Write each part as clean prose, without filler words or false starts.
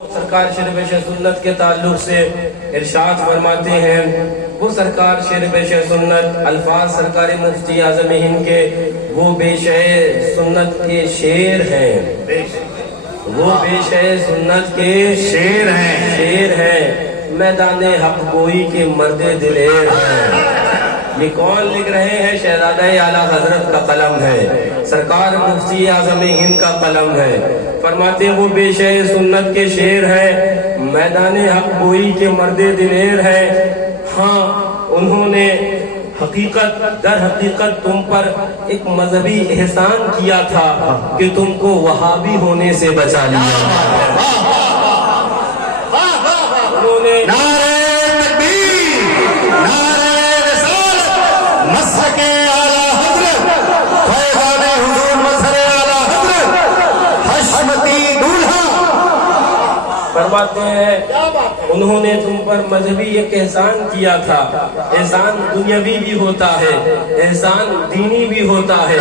سرکار شیر پیش سنت کے تعلق سے ارشاد فرماتے ہیں، وہ سرکار شیر پیش سنت الفاظ سرکار مفتی اعظم ہند کے وہ پیش سنت کے شیر ہیں، وہ پیش سنت کے شیر ہیں، میدان حق گوئی کے مرد دلیر ہیں۔ یہ کون لکھ رہے ہیں؟ شہزادہ اعلیٰ حضرت کا قلم ہے، سرکار مفتی اعظم ہند کا قلم ہے۔ فرماتے ہیں وہ پیش سنت کے شیر ہیں، میدان حق گوئی کے مرد دلیر ہیں۔ ہاں انہوں نے در حقیقت تم پر ایک مذہبی احسان کیا تھا کہ تم کو وہابی ہونے سے بچا لیا۔ انہوں نے فرماتے ہیں انہوں نے تم پر مذہبی ایک احسان کیا تھا۔ احسان دنیاوی بھی ہوتا ہے، احسان دینی بھی ہوتا ہے۔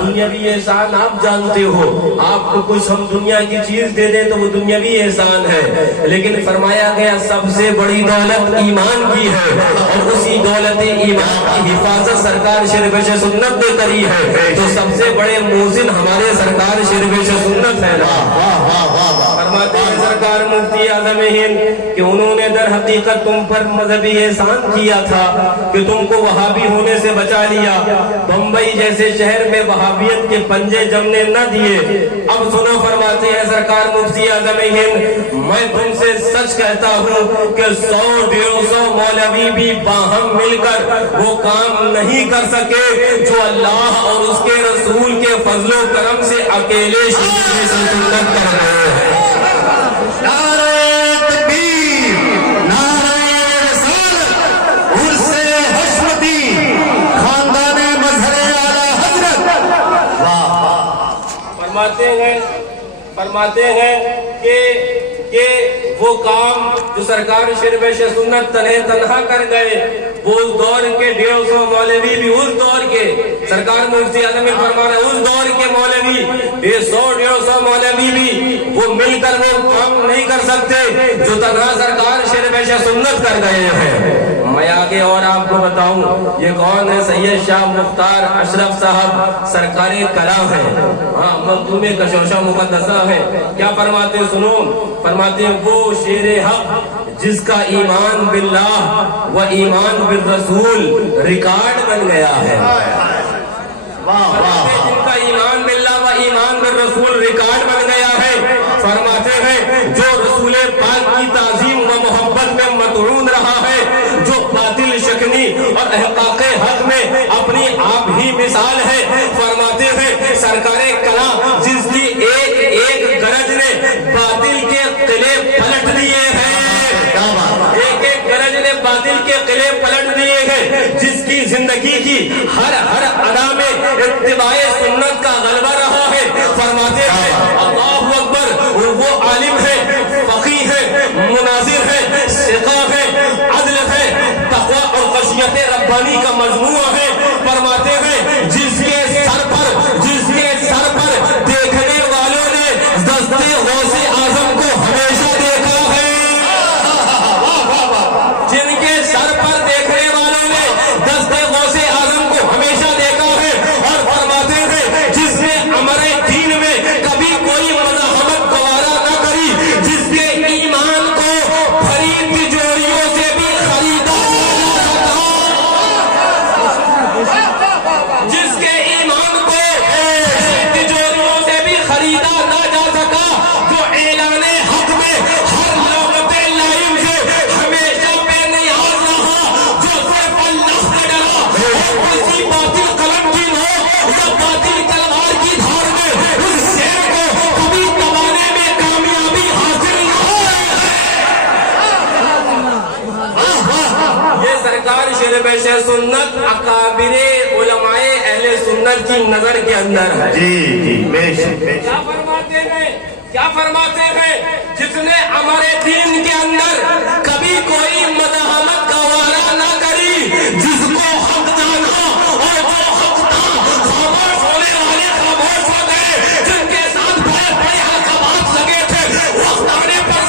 دنیاوی احسان آپ جانتے ہو، آپ کو کچھ ہم دنیا کی چیز دے دیں تو وہ دنیاوی احسان ہے، لیکن فرمایا گیا سب سے بڑی دولت ایمان کی ہے، اور اسی دولت ایمان کی حفاظت سرکار شیر پیش سنت نے کری ہے، تو سب سے بڑے موزن ہمارے سرکار شیر پیش سنت ہے۔ فرماتے ہیں سرکار مفتی اعظم ہند کہ انہوں نے در حقیقت تم پر مذہبی احسان کیا تھا کہ تم کو وہابی ہونے سے بچا لیا۔ بمبئی جیسے شہر میں وہابیت کے پنجے جمنے نہ دیے۔ اب سنو، فرماتے ہیں سرکار مفتی اعظم ہند، میں تم سے سچ کہتا ہوں کہ 100-150 مولوی بھی باہم مل کر وہ کام نہیں کر سکے جو اللہ اور اس کے رسول کے فضل و کرم سے اکیلے شیر سنت کر رہے ہیں۔ فرماتے ہیں کہ وہ کام جو سرکار شیر پیش سنت تنہا کر گئے، وہ اس دور کے 150 مولوی بھی، اس دور کے سرکار مفتی اعظم فرما رہے ہیں اس دور کے مولوی 100-150 مولوی بھی وہ مل کر وہ کام نہیں کر سکتے جو تنہا سرکار شیر پیش سنت کر گئے ہیں۔ میں آگے اور آپ کو بتاؤں یہ کون ہے؟ سید شاہ مختار اشرف صاحب سرکار کلام ہے، ہاں مخدوم کشوشہ مقدسہ ہے۔ کیا فرماتے ہیں؟ سنو، فرماتے ہیں وہ شیر حق جس کا ایمان باللہ و ایمان بالرسول ریکارڈ بن گیا ہے، جن کا ایمان باللہ و ایمان بالرسول ریکارڈ بن گیا ہے۔ فرماتے ہیں جو رسول پاک کی تعظیم و محبت میں مطعون رہا ہے، جو باطل شکنی اور احقاق حق میں اپنی آپ ہی مثال ہے۔ فرماتے ہیں سرکار کلام جس کی ایک ایک گرج نے باطل کے قلعے پلٹ دیے ہیں، ایک ایک گرج نے باطل کے قلعے پلٹ دیے ہیں، جس کی زندگی کی ہر ادا میں اتباع سنت کا غلبہ رہا ہے۔ فرماتے ہیں اللہ اکبر، وہ عالم ہے، فقیہ ہے، مناظر ہے، ثقہ ہے، عدل ہے، تقوی اور خشیت ربانی کا مجموعہ ہے۔ فرماتے ہیں جس کے سر پر دیکھنے والوں نے دستے غوث اعظم کو ہمیشہ دیکھا ہے، جن کے سر پر دیکھنے والوں نے دستے غوث اعظم کو ہمیشہ دیکھا ہے۔ اور فرماتے ہیں جس نے امر دین میں کبھی کوئی مزاحمت گوارا نہ کری، جس کے ایمان کو بھری تجوریوں سے بھی خریدا جس کے ایمان کو تجوریوں سے بھی خریدا نہ جا سکا، جو اعلان حق میں ہر لغت لائم سے ہمیشہ بے نیاز رہا، جو صرف اللہ سے ڈرا، کسی باطل قلم کی ہو یا باطل تلوار کی دھار میں اس شیر کو کبھی دبانے میں کامیابی حاصل نہ ہوئی ہے۔ یہ سرکار شیر پیش سنت اکابر علماء اہل سنت کی نظر کے اندر ہے۔ کیا فرماتے ہیں جس نے ہمارے دین کے اندر کبھی کوئی مزاحمت گوارا نہ کری، جس کو حق جانا اور جو حق تھا خاموش ہونے والے خاموش ہو گئے، جن کے ساتھ بڑے بڑے القابات لگے تھے وقت آنے پر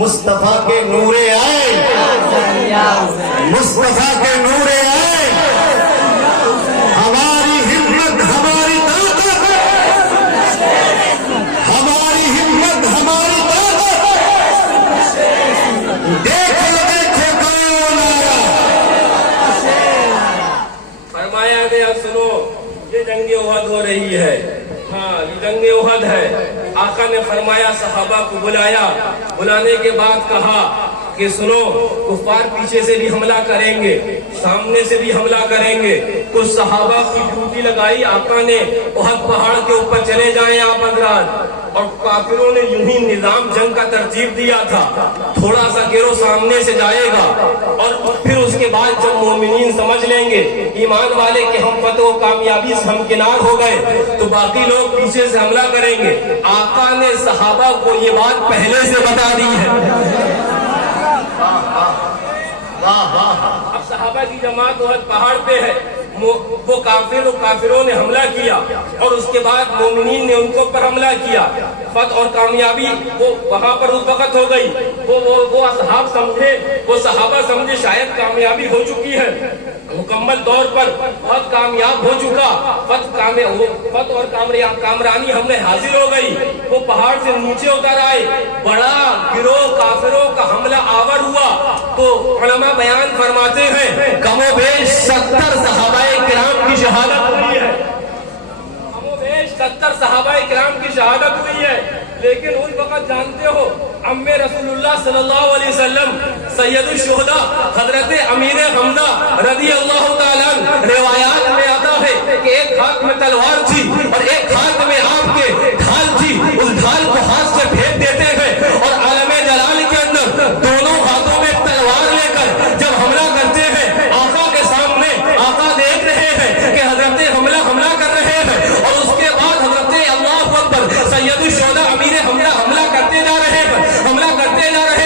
مصطفیٰ کے نورے آئے، مصطفیٰ کے نورے آئے، ہماری ہمت ہماری طاقت، ہماری ہمت ہماری طاقت، دیکھو دیکھو کون آیا۔ فرمایا گیا سنو یہ جنگ احد ہو رہی ہے، ہاں یہ جنگ احد ہے۔ آقا نے فرمایا صحابہ کو بلایا، بلانے کے بعد کہا کہ سنو کفار پیچھے سے بھی حملہ کریں گے، سامنے سے بھی حملہ کریں گے۔ کچھ صحابہ کی ڈیوٹی لگائی آقا نے، احد پہاڑ کے اوپر چلے جائیں آپ حضرات، اور کافروں نے یوں ہی نظام جنگ کا ترتیب دیا تھا، تھوڑا سا گروہ سامنے سے جائے گا اور پھر اس کے بعد جب مومنین سمجھ لیں گے ایمان والے کہ ہم فتح و کامیابی سے ہمکنار ہو گئے تو باقی لوگ پیچھے سے حملہ کریں گے۔ آقا نے صحابہ کو یہ بات پہلے سے بتا دی ہے۔ اب صحابہ کی جماعت احد پہاڑ پہ ہے، وہ کافروں نے حملہ کیا اور اس کے بعد مومنین نے ان کو پر حملہ کیا، فتح اور کامیابی وہ وہاں پر اس وقت ہو گئی۔ وہ اصحاب سمجھے، وہ صحابہ سمجھے شاید کامیابی ہو چکی ہے، مکمل طور پر بہت کامیاب ہو چکا، فتح اور کامرانی ہم نے حاصل ہو گئی۔ وہ پہاڑ سے نیچے اتر آئے، بڑا گروہ کافروں کا حملہ آور ہوا تو علماء بیان فرماتے ہیں کم و بیش 70 صحابہ کرام کی شہادت ہوئی ہے، کم و بیش 70 صحابہ کرام کی شہادت ہوئی ہے۔ لیکن اس وقت جانتے ہو ام رسول اللہ صلی اللہ علیہ وسلم سید الشہداء حضرت امیر حمزہ رضی اللہ تعالیٰ روایات میں آتا ہے کہ ایک ہاتھ میں تلوار تھی اور ایک ہاتھ میں آپ کے ڈھال تھی، اس ڈھال کو ہاتھ سے پھینک دیتے ہیں اور عالم جلال کے اندر دونوں ہاتھوں میں تلوار لے کر جب حملہ کرتے ہیں آقا کے سامنے، آقا دیکھ رہے ہیں کہ حضرت حملہ کر رہے ہیں اور اس کے بعد حضرت اللہ اکبر سید الشہداء امیر حملہ کرتے جا رہے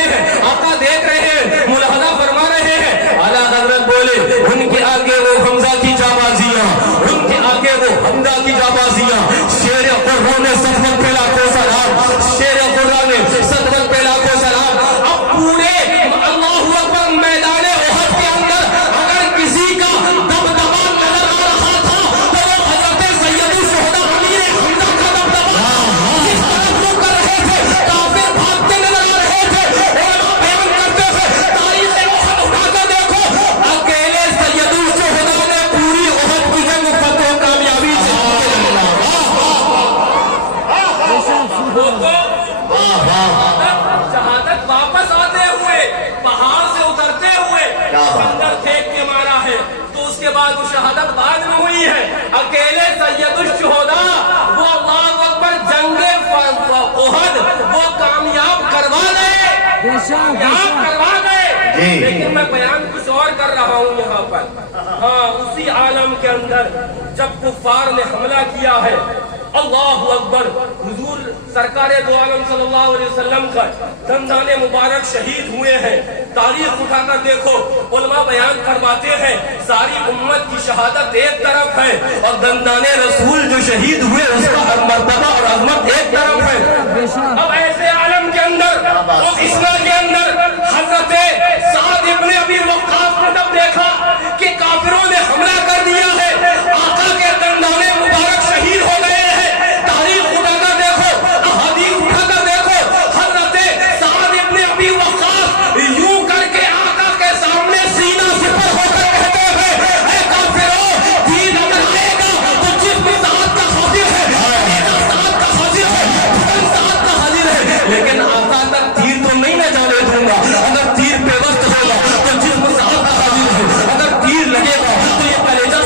ہیں، آقا دیکھ رہے ہیں، ملاحظہ فرما رہے ہیں۔ اعلیٰ حضرت بولے ان کے آگے وہ حمزہ کی جانبازیاں، ان کے آگے وہ حمزہ کی جانبازیاں، شیر قرہ نے صدوت پہ لاکھوں سلام، شیر قرہ نے صدوت پہ لاکھوں سلام۔ اب پورے اللہ اکبر میدان احد کے اندر اگر کسی کا دبدبا نظر آ رہا تھا تو وہ حضرت سید الشہداء امیر حمزہ کا دبدبا جس طرف رخ کر رہے تھے، کافر بھاگتے نظر آ رہے تھے۔ علماء بیان کرتے ہیں تاریخ احد اٹھا کر دیکھو، اکیلے سید الشہداء نے پوری احد کی جنگ فتح و کامیابی سے شہادت واپس آتے ہوئے پہاڑ سے اترتے ہوئے سمندر پھینک کے مارا ہے تو اس کے بعد وہ شہادت بعد میں ہوئی ہے۔ اکیلے سید الشہداء وہ اللہ اکبر جنگ احد وہ کامیاب کروا گئے، لیکن میں بیان کچھ اور کر رہا ہوں یہاں پر۔ ہاں اسی عالم کے اندر جب کفار نے حملہ کیا ہے، اللہ اکبر، حضور سرکار دو عالم صلی اللہ علیہ وسلم کا دندان مبارک شہید ہوئے ہیں۔ تاریخ اٹھا کر دیکھو، علماء بیان فرماتے ہیں ساری امت کی شہادت ایک طرف ہے اور دندان رسول جو شہید ہوئے اس کا مرتبہ اور عظمت ایک طرف ہے۔ اب ایسے عالم کے اندر اور اسلام کے اندر حضرت سعد ابن ابی وقاص نے جب دیکھا کہ کافروں نے حملہ کر دیا ہے، آقا کے دندان مبارک شہید ہو گئے ہیں، تاریخ اٹھا کر دیکھو، احادیث اٹھا کر دیکھو، حضرت سعد ابن ابی وقاص یوں کر کے آقا کے سامنے سینہ سپر ہو کر کہتے ہیں اے کافروں، دین اگر آئے گا تو جسم سعد کا حاضر ہے، سعد کا حاضر ہے، بدن سعد کا حاضر ہے، لیکن آقا تک تیر تو نہیں نہ جانے دوں گا۔ اگر تیر پیوست ہوگا تو جسم سعد کا حاضر ہے، اگر تیر لگے گا تو یہ کلیجہ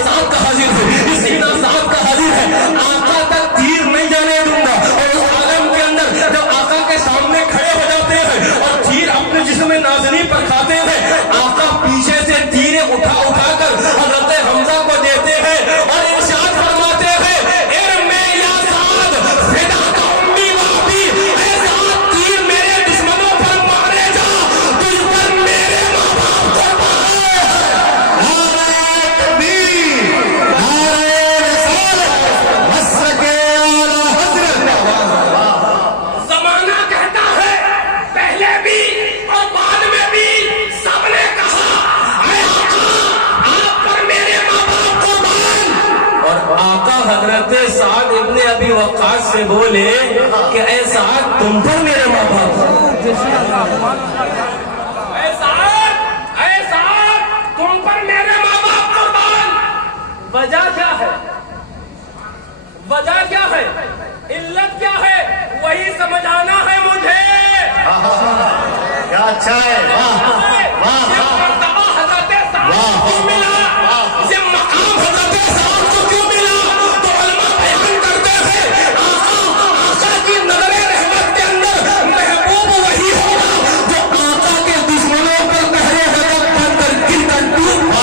ابی وقاص سے بولے کہ اے سعد تم پر میرے ماں باپ، اے سعد تم پر میرے ماں باپ قربان. وجہ کیا ہے؟ وجہ کیا ہے؟ علت کیا ہے؟ وہی سمجھانا ہے مجھے. کیا اچھا ہے. یہ مرتبہ حضرت سعد کو کیوں ملا؟ یہ مقام حضرت سعد کو کیوں ملا؟ تو علماء بیان کرتے ہیں آقا کی نظر رحمت کے اندر محبوب وہی ہوگا جو آقا کے دشمنوں پر پہرے حضرت بن کر گر کر ڈوب.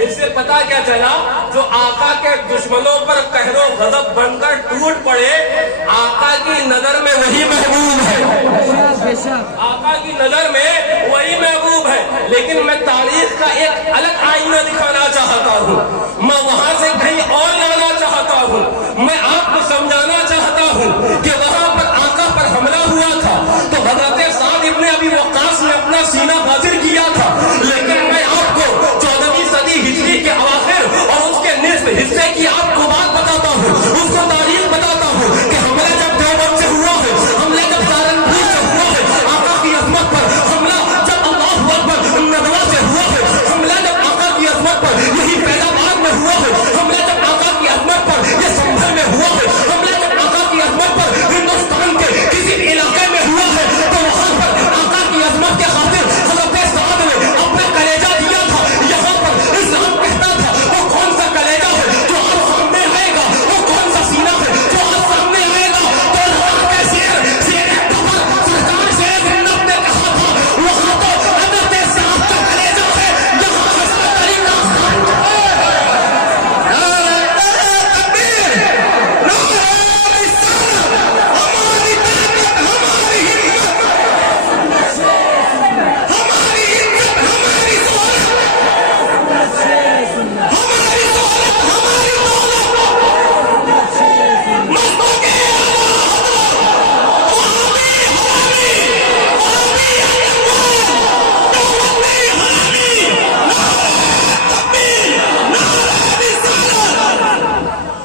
اس سے پتا کیا چلا جو آقا کے دشمنوں پر قہر و غضب بن کر ٹوٹ پڑے آقا کی نظر میں وہی محبوب ہے. آقا کی نظر میں وہی محبوب ہے. لیکن میں تاریخ کا ایک الگ آئینہ دکھانا چاہتا ہوں، میں وہاں سے کہیں اور لانا چاہتا ہوں. میں آپ کو سمجھانا چاہتا ہوں کہ وہاں پر آقا پر حملہ ہوا تھا تو حضرت سعد ابن ابی وقاص نے اپنا سینہ حاضر کیا تھا. لیکن میں آپ کو 14ویں صدی ہجری کے اواخر اور اس کے نصف حصے کی آپ کو بات بتاتا ہوں، اس کو تاریخ بتاتا ہوں کہ حملہ جب دیوبند سے ہوا ہے، حملہ جب سہارنپور سے ہوا ہے، آقا کی عظمت پر حملہ جب اللہ اکبر ندوہ سے ہوا ہے، حملہ جب آقا کی عظمت پر یہی فیض آباد میں ہوا ہے، حملہ جب آقا کی عظمت پر یہ سنبھل میں ہوا ہے، حملہ جب آقا کی عظمت پر ہندوستان کے کسی علاقے میں ہوا ہے تو وہاں پر آقا کی عظمت کے خاطر حضرت سعد نے اپنا کلیجہ دیا تھا. یہاں پر اسلام کہتا تھا وہ کون سا کلیجہ ہے جو آپ سامنے آئے گا، وہ کون سا سینہ ہے جو آپ سامنے آئے گا. تو اللہ کے شیر قبر سرکار شیر زینب نے کہا تھا وہاں تو حضرت سعد کا کلیجہ ہے، یہاں حضرت علی کا خان ہے.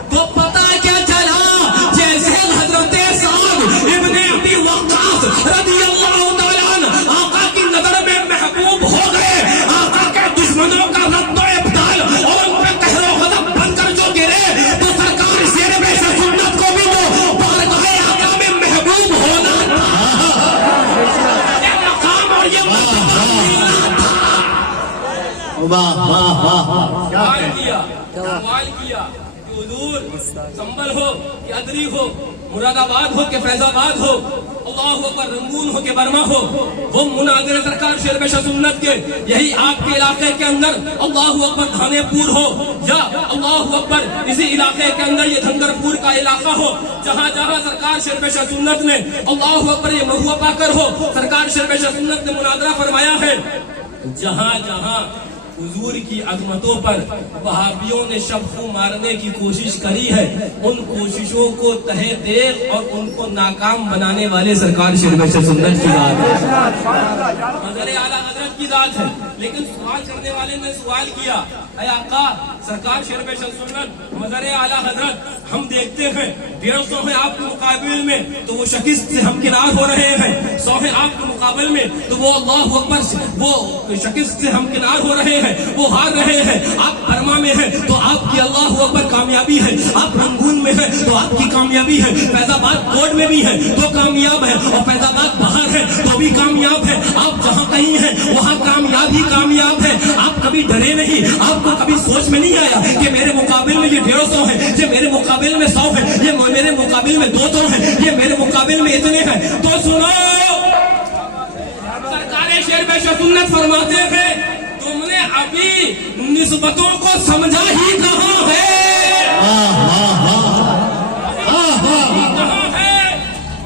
تو پتہ کیا چلا جیسے حضرت سعد ابن ابی وقاص رضی اللہ تعالیٰ عنہ آقا کی نظر میں محبوب ہو گئے، آقا کے دشمنوں کا رد و ابطال اور ان پہ قہر و غضب بن کر جو گرے تو سرکار شیر بیش سنت کو بھی تو بارگاہ آقا میں محبوب ہونا تھا. یہ مقام اور یہ مرتبہ ملنا تھا. سوال کیا کہ حضور سنبل ہو کہ ادری ہو، مراد آباد ہو کہ فیض آباد ہو، اللہ اکبر رنگون ہو کہ برما ہو، وہ مناظر سرکار شیر بیش سنت کے یہی آپ کے علاقے کے اندر اللہ اکبر تھانے پور ہو یا اللہ اکبر اسی علاقے کے اندر یہ دھنگر پور کا علاقہ ہو، جہاں جہاں سرکار شیر بیش سنت نے اللہ اکبر یہ مہوا پا کر ہو، سرکار شیر بیش سنت نے مناظرہ فرمایا ہے. جہاں جہاں حضور کی عظمتوں پر وہابیوں نے شبخو مارنے کی کوشش کری ہے ان کوششوں کو تہہ دیگ اور ان کو ناکام بنانے والے سرکار شیر بیش سنت کی ذات ہے، حضرت اعلیٰ حضرت کی ذات ہے. لیکن سوال کرنے والے نے سوال کیا اے آقا سرکار شیر بیش سنت مظہر اعلیٰ حضرت ہم دیکھتے ہیں 150 ہیں آپ کے مقابل میں تو وہ شکست سے ہمکنار ہو رہے ہیں، 100 ہیں آپ کے مقابل میں تو وہ اللہ اکبر وہ شکست سے ہمکنار ہو رہے ہیں، وہ ہار رہے ہیں. آپ برما میں ہیں تو آپ کی اللہ اکبر کامیابی ہے، آپ رنگون میں ہیں تو آپ کی کامیابی ہے، فیض آباد کوٹ میں بھی ہے تو کامیاب ہے اور فیض آباد باہر ہے تو بھی کامیاب ہے. آپ جہاں کہیں ہیں وہاں کامیاب ہی کامیاب ہے. آپ کبھی ڈرے نہیں، آپ کو کبھی سوچ میں نہیں آیا کہ میرے مقابل میں یہ 150 ہیں، یہ میرے مقابل میں 100 ہیں، یہ میرے مقابل میں 200 ہیں، یہ میرے مقابل میں اتنے ہیں. تو سنو سرکار شیر بیش سنت فرماتے ہیں تم نے ابھی نسبتوں کو سمجھا ہی کہاں ہے.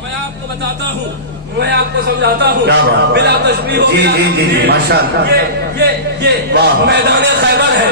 میں آپ کو بتاتا ہوں، میں آپ کو سمجھاتا ہوں بلا تشبیہ ہو. جی ماشاءاللہ یہ میدان خیبر ہے.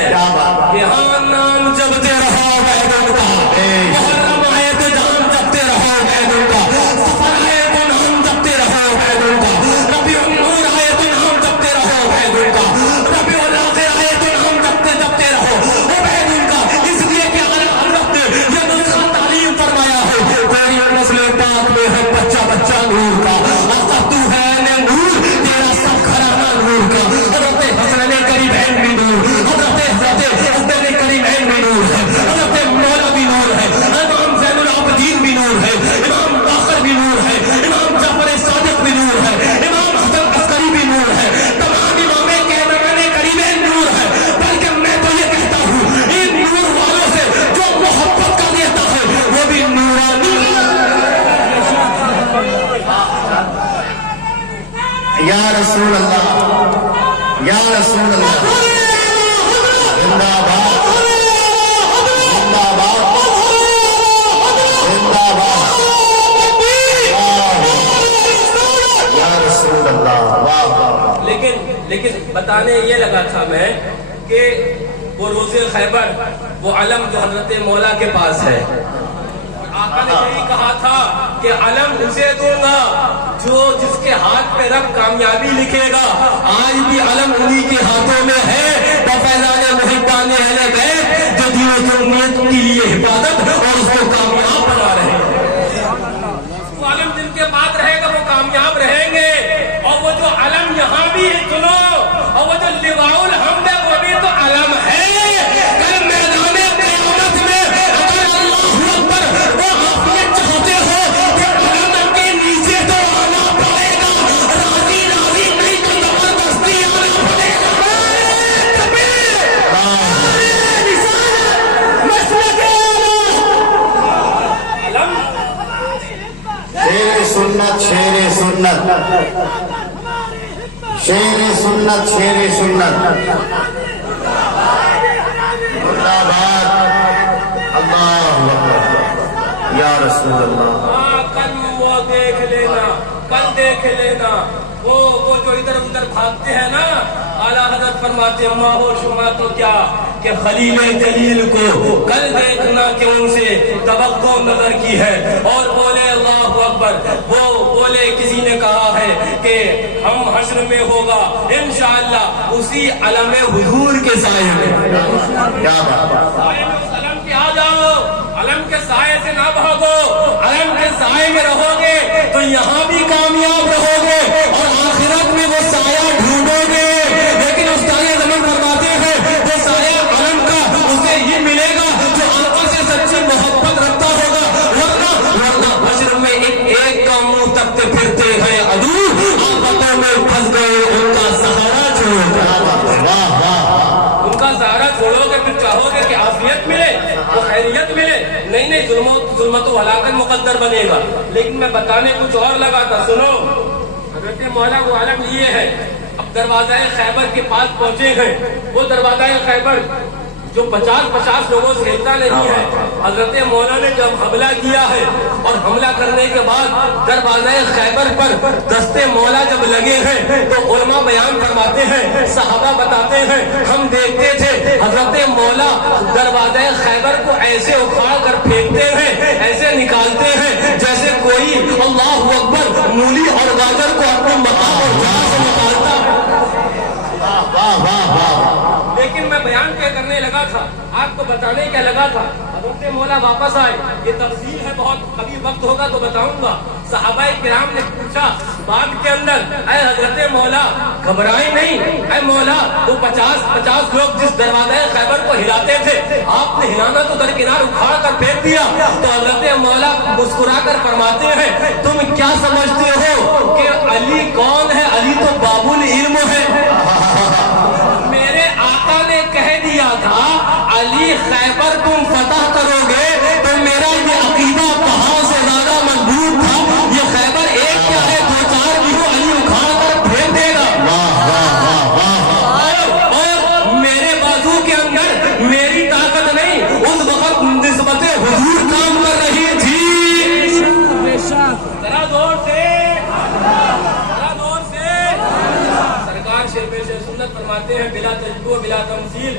کیا بات کہ ہاں نام جپتے رہو بیگم کا، محرم آئے تو جام جپتے رہو بیگم کا، سفر آئے تو نام جپتے رہو بیگم کا، ربیع النور آئے تو نام جپتے رہو بیگم کا، ربیع الاخر آئے تو نام جپتے رہو وہ بیگم کا، اس لیے کہ حضرت نے یہ نسخہ تعلیم فرمایا ہے، تیری نسل پاک میں ہے بچہ بچہ نور کا، اصل تو ہے نور، تیرا سب گھرانہ نور کا، حضرت حسن کریمین بھی نور، حضرت حسن کریمین بھی نور ہے، حضرت مولا بھی نور ہے، امام زین العابدین بھی نور ہے، امام باقر بھی نور ہے، امام جعفر صادق بھی نور ہے، امام حسن عسکری بھی نور ہے، تمام امام کیمران کریمین نور ہے، بلکہ میں تو یہ کہتا ہوں ان نور والوں سے جو محبت کا دیتا ہے وہ بھی نورانی یا رسول اللہ، یا رسول اللہ، زندہ باد، زندہ باد، زندہ باد، یا رسول اللہ، واہ واہ۔ لیکن بتانے یہ لگا تھا میں کہ وہ روز خیبر وہ علم جو حضرت مولا کے پاس ہے، آقا نے یہی کہا تھا کہ علم اسے دوں گا جو جس کے ہاتھ پہ رب کامیابی لکھے گا، آج بھی علم انہی کے ہاتھوں میں ہے، بفیضان محبان اہل بیت جو دین و سنت کے لیے حفاظت اور اس کو کامیاب بنا رہے ہیں۔ وہ علم جن کے پاس رہے گا وہ کامیاب رہیں گے، اور وہ جو علم یہاں بھی ہے سنو، اور وہ جو لواء الحمد ہے وہ بھی تو علم ہے، کل میدان قیامت میں اگر اللہ اکبر وہ عافیت چاہتے ہو کہ علم کے نیچے تو آنا پڑے گا، راضی راضی نہیں تو زبردستی آنا پڑے گا۔ علم شیر سنت، شیر سنت، شیر سنت، شیر سنت، زندہ باد، اللہ اکبر، یا رسول اللہ۔ ہاں کل وہ دیکھ لینا، کل دیکھ لینا وہ جو ادھر ادھر بھاگتے ہیں نا، اعلیٰ حضرت فرماتے ہیں ماں ہو شما تو کیا کہ خلیل جلیل کو کل دیکھنا کہ ان سے توقع نظر کی ہے، اور بولے اللہ اکبر، وہ بولے کسی نے کہا ہے کہ ہم حشر میں ہوگا انشاءاللہ اسی علم حضور کے سائے میں، کیا بات، سائے میں اس علم کے آ جاؤ، علم کے سائے سے نہ بھاگو، علم کے سائے میں رہو گے تو یہاں بھی کامیاب رہو گے اور آخرت میں وہ سایہ ڈھونڈو گے، لیکن اس سایہ زمین فرماتے ہیں وہ سایہ علم کا اسے ہی ملے گا جو آقا سے سچی محبت رکھتا ہوگا، ورنہ حشر میں ایک کا منہ تکتے پھرتے ہیں عدو، آفتوں میں پھنس گئے ان کا سہارا چھوڑو گے، واہ واہ، ان کا سہارا چھوڑو گے پھر چاہو گے کہ عافیت ملے وہ خیریت ملے، نہیں ظلمت و ہلاکت مقدر بنے گا۔ لیکن میں بتانے کچھ اور لگا تھا، سنو حضرت مولا وہ عالم یہ ہے، اب دروازہ خیبر کے پاس پہنچے ہیں، وہ دروازہ خیبر جو 50 لوگوں سے ہلتا نہیں ہے، حضرت مولا نے جب حملہ کیا ہے اور حملہ کرنے کے بعد دروازہ خیبر پر دستے مولا جب لگے ہیں تو علماء بیان فرماتے ہیں، صحابہ بتاتے ہیں، ہم دیکھتے تھے حضرت مولا دروازہ خیبر کو ایسے اکھاڑ کر پھینکتے ہیں، ایسے نکالتے ہیں جیسے کوئی اللہ اکبر مولی اور گاجر کو اپنے مقام اور جہاں سے نکالتا ہے۔ واہ واہ واہ، لیکن میں بیان کیا کرنے لگا تھا، آپ کو بتانے کیا لگا تھا، حضرت مولا واپس آئے، یہ تفصیل ہے بہت، کبھی وقت ہوگا تو بتاؤں گا۔ صحابہ کرام نے پوچھا بعد کے اندر، اے حضرت مولا گھبرائے نہیں، اے مولا وہ 50 لوگ جس دروازہ خیبر کو ہلاتے تھے آپ نے ہلانا تو درکنار اکھاڑ کر پھینک دیا، تو حضرت مولا مسکرا کر فرماتے ہیں تم کیا سمجھتے ہو کہ علی کون ہے؟ علی تو باب العلم ہے۔ میرے آقا نے کہہ دیا تھا علی خیبر تم فتح کرو گے، تو میرا یہ عقیدہ کہاں سے زیادہ مضبوط تھا، یہ خیبر ایک کیا ہے 2-4 گروہ علی اکھاڑ کر پھینک دے گا، اور میرے بازو کے اندر میری طاقت نہیں، اس وقت نسبت حضور کام کر رہی تھی۔ ذرا زور سے، ذرا زور سے، سرکار شیخ سنت فرماتے ہیں بلا تشبیہ بلا تمثیل،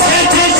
6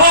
2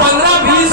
15-20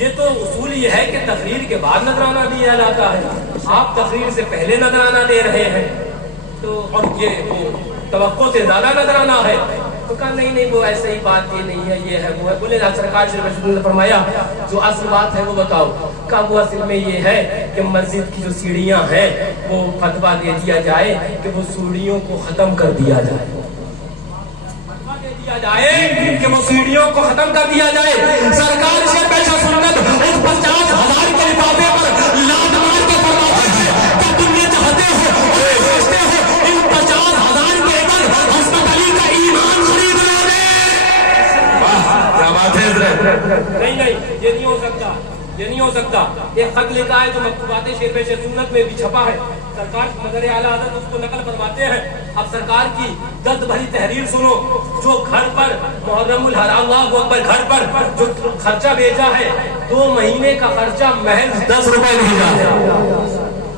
یہ تو اصول یہ ہے کہ تقریر کے بعد نذرانہ دیا جاتا ہے، آپ تقریر سے پہلے نذرانہ دے رہے ہیں، تو اور یہ وہ توقع سے زیادہ نذرانہ ہے۔ تو کہا نہیں وہ ایسے ہی بات یہ نہیں ہے، یہ ہے وہ ہے۔ بولے سرکار نے فرمایا جو اصل بات ہے وہ بتاؤ۔ کہا وہ اصل میں یہ ہے کہ مسجد کی جو سیڑھیاں ہیں وہ فتویٰ دے دیا جائے کہ وہ سیڑھیوں کو ختم کر دیا جائے، فتویٰ دے دیا جائے کہ وہ سیڑھیوں کو ختم کر دیا جائے۔ سرکار سے پیشہ سنت اس 50,000 کے لفافے پر لاد مار کے فرماتے ہیں کہ تم یہ چاہتے ہو اور سوچتے ہو ان 50,000 کے اندر حضرت علی کا ایمان خرید لو گے؟ کیا بات ہے حضرت؟ نہیں یہ نہیں ہو سکتا، یہ نہیں ہو سکتا۔ ایک خط لکھا ہے جو مکتوبات شیر پیش سنت میں بھی چھپا ہے، سرکار مدر اعلیٰ حضرت اس کو نقل فرماتے ہیں۔ اب سرکار کی درد بھری تحریر سنو، جو گھر پر محرم الحرام اللہ اکبر گھر پر جو خرچہ بھیجا ہے 2 مہینے کا خرچہ محض 10 روپے بھیجا ہے۔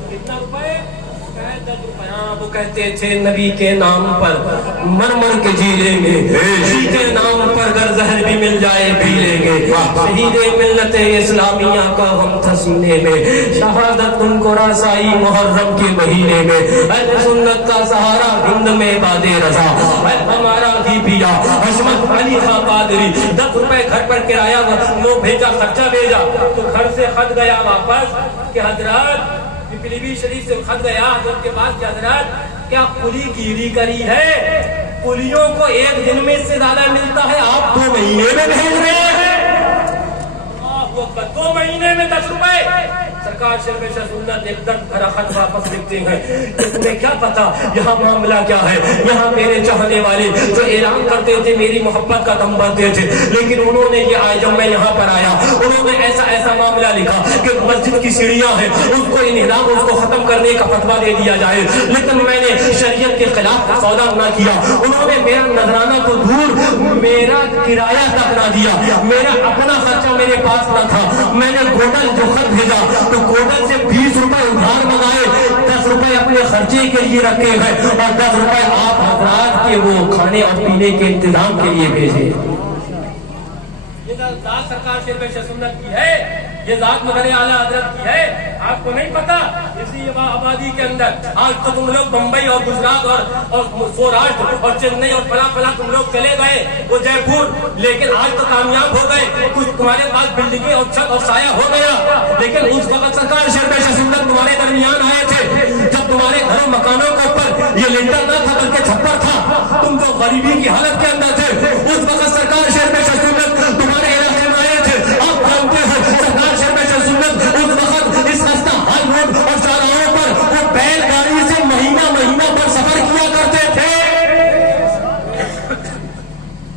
کتنا روپے؟ محض 10 روپے۔ وہ کہتے تھے نبی کے نام پر مر کے جی لیں گے، جی کے نام پر اگر زہر بھی مل جائے پی لیں گے، شہید ملت اسلامیہ کا ہم تھا سینے میں، شہادت تم کو رسائی محرم کے مہینے میں، اہل سنت کا سہارا ہند میں باد رضا، ہمارا بھی پیا حشمت علی خان قادری۔ 10 روپے گھر پر کرایہ وہ بھیجا، خرچہ بھیجا، تو گھر سے خط گیا واپس کہ حضرات پیلی بھی شریف سے خط گیا حضرت کے پاس کہ حضرات کیا کلی گیری کری ہے؟ کلیوں کو 1 دن میں اس سے زیادہ ملتا ہے، آپ 2 مہینے میں بھیج رہے ہیں۔ 2 مہینے میں 10 روپے۔ سرکار شرف سنت ایک درد بھرا خط واپس لکھتے ہیں کہ تمہیں کیا پتا یہاں معاملہ کیا ہے؟ یہاں میرے چاہنے والے جو اعلان کرتے تھے میری محبت کا دم بھرتے تھے، لیکن انہوں نے یہ آئے جب میں یہاں پر آیا انہوں نے ایسا معاملہ لکھا کہ مسجد کی سیڑھیاں ہیں اس کو انہدام اس کو ختم کرنے کا فتویٰ دے دیا جائے، لیکن میں نے شریعت کے خلاف سودا نہ کیا۔ انہوں نے میرا نذرانہ تو دور میرا کرایہ تک نہ دیا، میرا اپنا خرچہ میرے پاس نہ تھا۔ میں نے گوڈل جو خط بھیجا تو گوڈل سے 20 روپے ادھار منگائے، 10 روپے اپنے خرچے کے لیے رکھے ہیں اور 10 روپے آپ حضرات کے وہ کھانے اور پینے کے انتظام کے لیے بھیجے۔ یہ ذات سرکار شیر پیش سنت کی ہے، یہ ذات مدر اعلیٰ حضرت کی ہے، آپ کو نہیں پتا؟ اسی آبادی کے اندر آج تو تم لوگ بمبئی اور گجرات اور سوراشٹر اور چنئی اور فلاں تم لوگ چلے گئے وہ جے پور، لیکن آج تو کامیاب ہو گئے، کچھ تمہارے پاس بلڈنگیں اور چھت اور سایہ ہو گیا، لیکن اس وقت سرکار شیر پیش سنت تمہارے درمیان آئے تھے جب تمہارے گھروں مکانوں کے اوپر یہ لنٹر نہ تھا بلکہ چھپر تھا، تم جو غریبی کی حالت کے اندر تھے اس وقت سرکار شیر پیش سنت تمہارے علاقے میں آئے تھے۔ آپ جانتے ہو سرکار شیر پیش سنت اس وقت اس خستہ حال روڈ اور چوراہوں پر وہ بیل گاڑی سے مہینہ پر سفر کیا کرتے تھے۔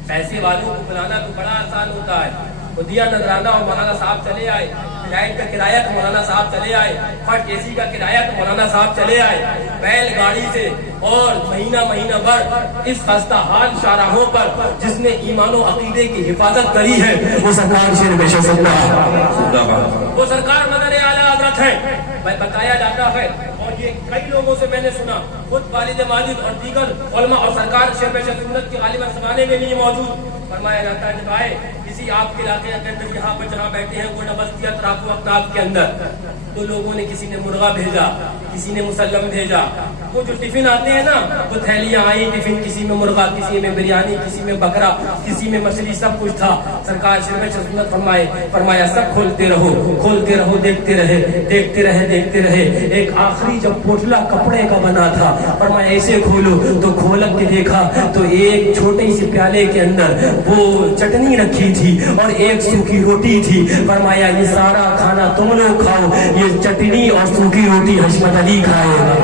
پیسے والوں کو بلانا تو بڑا آسان ہوتا ہے، وہ دیا نذرانہ اور مولانا صاحب چلے آئے، فلائٹ کا کرایہ تو مولانا صاحب چلے آئے، فرسٹ اے سی کا کرایہ تو مولانا صاحب چلے آئے، بیل گاڑی سے اور مہینہ بھر اس خستہ حال شاہراہوں پر جس نے ایمان و عقیدے کی حفاظت کری ہے وہ سرکار شیر پیش سنت، وہ سرکار مدر اعلیٰ حضرت ہے۔ میں بتایا جاتا ہے اور یہ کئی لوگوں سے میں نے سنا، خود والد ماجد اور دیگر علماء اور سرکار شیر پیش سنت کے غالباً زمانے میں بھی موجود، فرمایا جاتا ہے جب آئے کسی آپ کے علاقے کے اندر یہاں پر جہاں بیٹھے ہیں کوئی بستی اطراف و اقطاب کے اندر، تو لوگوں نے کسی نے مرغا بھیجا، کسی نے مسلم بھیجا، وہ جو ٹفن آتے ہیں نا وہ تھیلیاں آئی ٹفن، کسی میں مرغا، کسی میں بریانی، کسی میں بکرا، کسی میں مچھلی، سب کچھ تھا۔ سرکار شیر پیش سنت فرمایا سب کھولتے رہو، دیکھتے رہے۔ ایک آخری جب پوٹلا کپڑے کا بنا تھا فرمایا ایسے کھولو، تو کھول کے دیکھا تو ایک چھوٹے سے پیالے کے اندر وہ چٹنی رکھی تھی اور ایک سوکھی روٹی تھی، فرمایا یہ سارا کھانا تم لوگ کھاؤ، یہ چٹنی اور سوکھی روٹی حشمت علی کھائے گا۔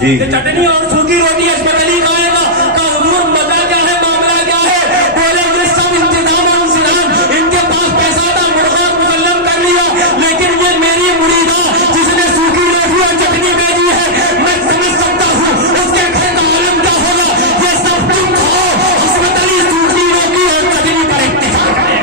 چٹنی اور سوکھی روٹی حشمت علی کھائے گا۔ حضور مزہ کیا ہے، معاملہ کیا ہے؟ بولے یہ سب انتظام اور انسلام، ان کے پاس پیسہ تھا، مرغا مسلم کر لیا، لیکن یہ میری مریدہ جس نے سوکھی روٹی اور چٹنی بھیجی ہے، میں سمجھ سکتا ہوں اس کے گھر کا عالم کیا ہوگا۔ یہ سب تم کھاؤ، حشمت علی سوکھی روٹی اور چٹنی پر اتفاق کرے۔